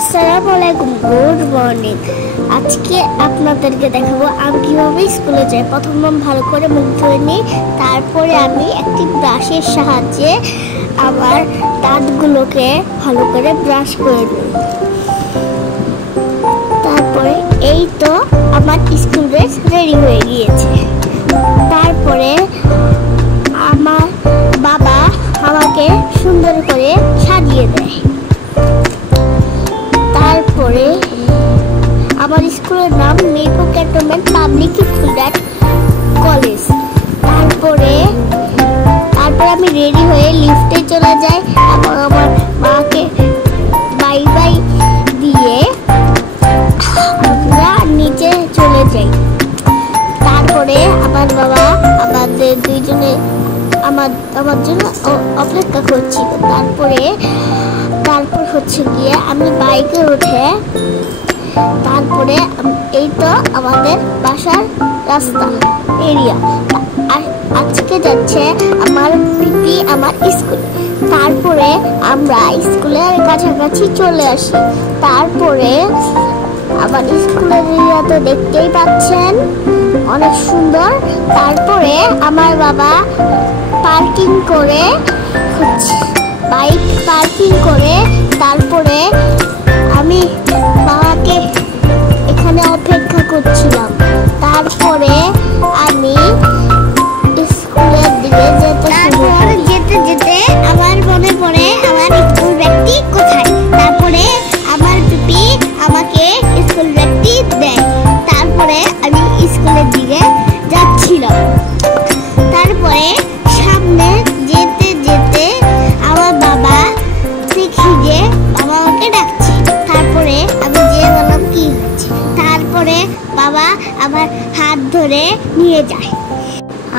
আসসালামু আলাইকুম, good morning. আজকে আপনাদেরকে দেখাবো আমি কিভাবে স্কুলে যাই। প্রথমে ভালো করে মুখ ধুয়ে নিই, তারপরে আমি একটি ব্রাশের সাহায্যে আমার দাঁতগুলোকে ভালো করে ব্রাশ করে নিই। তারপরে এই তো আমার স্কুল ড্রেস রেডি হয়ে গিয়েছে। তারপরে আমার বাবা আমাকে সুন্দর করে সাজিয়ে দেয়। তারপরে আমার স্কুলের নাম Mirpur cantonment public school and college. তারপরে আমি রেডি হয়ে লিফটে চলে যাই এবং আমার মাকে বাই বাই দিয়ে আমরা নিচে চলে যাই। তারপরে আমার বাবা আমাদের দুইজনে আমার জন্য অপেক্ষা করছিল। তারপর হচ্ছে গিয়ে আমি বাইকে উঠে তারপরে এই তো আমাদের বাসার রাস্তা এরিয়া। আজকে যাচ্ছে আমার পিপি আমার স্কুলে। তারপরে আমরা স্কুলের কাছাকাছি চলে আসি। তারপরে আমার স্কুলের এরিয়া তো দেখতেই পাচ্ছেন, অনেক সুন্দর। তারপরে আমার বাবা বাইক পার্কিং করে তারপরে আমি বাবাকে এখানে অপেক্ষা করছিলাম। তারপরে আমি স্কুলের দিকে যেতে আমার মনে পড়ে আমার স্কুল ব্যাগটি কোথায়। তারপরে আমার পিপি আমাকে স্কুল ব্যাগটি দেয়। তারপরে আমি স্কুলের দিকে যাচ্ছিলাম। তারপরে সামনে যেতে যেতে আমার বাবা দেখি যে বাবা আমাকে ডাকছে। তারপরে আমি যে বললাম কি হচ্ছে। তারপরে বাবা আমার হাত ধরে নিয়ে যায়।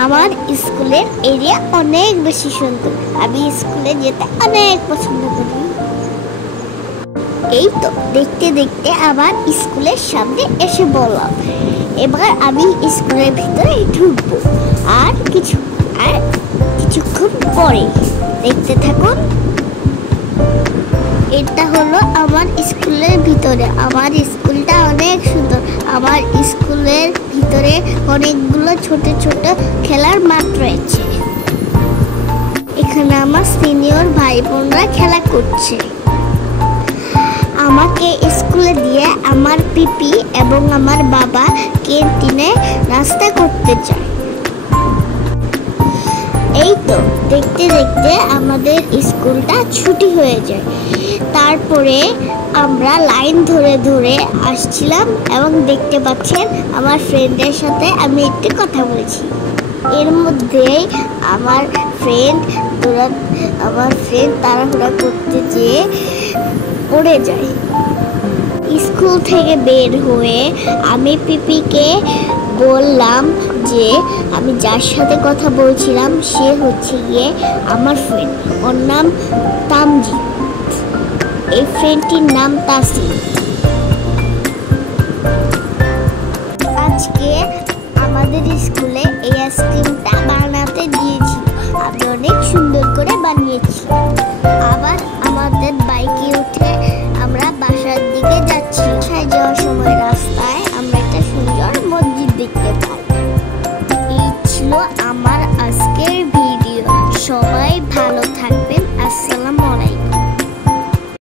আমার স্কুলের এরিয়া অনেক বেশি সুন্দর। আমি স্কুলে যেতে অনেক পছন্দ করি। এই তো দেখতে দেখতে আমার স্কুলের সামনে এসে বললাম, এবার আমি স্কুলের ভিতরে ঢুকবো। আর কিছুক্ষণ পরে দেখতে থাকুন। এটা হলো আমার স্কুলের ভিতরে। আমার স্কুলটা অনেক সুন্দর। আমার স্কুলের ভিতরে অনেকগুলো ছোট ছোট খেলার মাঠ রয়েছে। এখানে আমার সিনিয়র ভাই বোনরা খেলা করছে। আমাকে স্কুলে দিয়ে আমার পিপি এবং আমার বাবা ক্যান্টিনে নাস্তা করতে যায়। এই তো দেখতে দেখতে আমাদের স্কুলটা ছুটি হয়ে যায়। তারপরে আমরা লাইন ধরে ধরে আসছিলাম এবং দেখতে পাচ্ছেন আমার ফ্রেন্ডের সাথে আমি একটু কথা বলছি। এর মধ্যেই আমার ফ্রেন্ড তাড়াহুড়া করতে যেয়ে পড়ে যায়। স্কুল থেকে বের হয়ে আমি পিপিকে বললাম যে আমি যার সাথে কথা বলছিলাম সে হচ্ছে গিয়ে আমার ফ্রেন্ড, ওর নাম তামজি। এই ফ্রেন্ডটির নাম তাসি। আজকে আমাদের স্কুলে এই আইসক্রিমটা বানাতে দিয়েছি। আমি অনেক সুন্দর করে বানিয়েছি। আবার আমাদের বাইকে